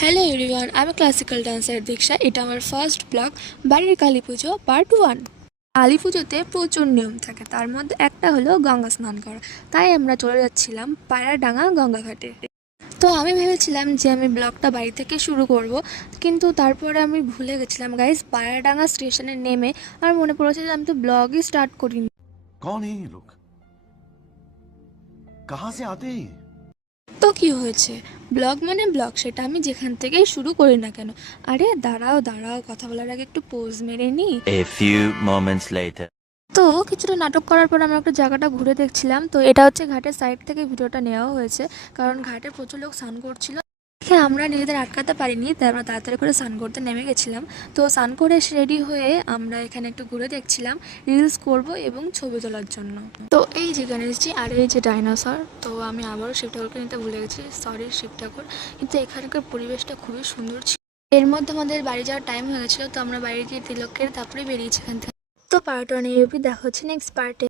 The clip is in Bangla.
হ্যালো এভরিওয়ান, আমি ক্লাসিক্যাল ডান্সার দীক্ষা। এটা আমার ফার্স্ট ব্লগ বাড়ির কালী পুজো পার্ট 1। কালী পুজোতে প্রচুর নিয়ম থাকে, তার মধ্যে একটা হলো গঙ্গা স্নান করা। তাই আমরা চলে যাচ্ছিলাম পায়রাডাঙ্গা গঙ্গাঘাটে। তো আমি ভেবেছিলাম যে আমি ব্লগটা বাড়ি থেকে শুরু করব, কিন্তু তারপরে আমি ভুলে গেছিলাম গাইজ। পায়রাডাঙ্গা স্টেশনে নেমে আর মনে পড়েছে যে আমি তো ব্লগই স্টার্ট করিনি। कौन है ये लोग? कहाँ से आते हैं ये? তো কি হয়েছে, ব্লগ মানে ব্লগ, সেটা আমি যেখান থেকেই শুরু করি না কেন। আরে দাঁড়াও দাঁড়াও, কথা বলার আগে একটু পোজ মেরে নিই। A few moments later. তো কিছুটা নাটক করার পর আমরা একটা জায়গাটা ঘুরে দেখছিলাম। তো এটা হচ্ছে ঘাটের সাইড থেকে ভিডিওটা নেওয়া হয়েছে, কারণ ঘাটে প্রচুর লোক স্নান করছিল। হ্যাঁ, আমরা নিজেদের আটকাতে পারিনি, তাই আমরা তাড়াতাড়ি করে স্নান করতে নেমে গেছিলাম। তো স্নান করে রেডি হয়ে আমরা এখানে একটু ঘুরে দেখছিলাম, রিলস করব এবং ছবি তোলার জন্য। তো এই যে গণেশজি আর এই যে ডাইনোসর। তো আমি আবারও শিব ঠাকুরকে নিতে ভুলে গেছি, সরি শিব ঠাকুর। কিন্তু এখানকার পরিবেশটা খুবই সুন্দর ছিল। এর মধ্যে আমাদের বাড়ি যাওয়ার টাইম হয়ে গেছিলো, তো আমরা বাড়ি গিয়ে তিলকের তারপরে বেরিয়েছি এখান থেকে। তো পার্ট 1 এই অবধি, দেখা হচ্ছে নেক্সট পার্টে।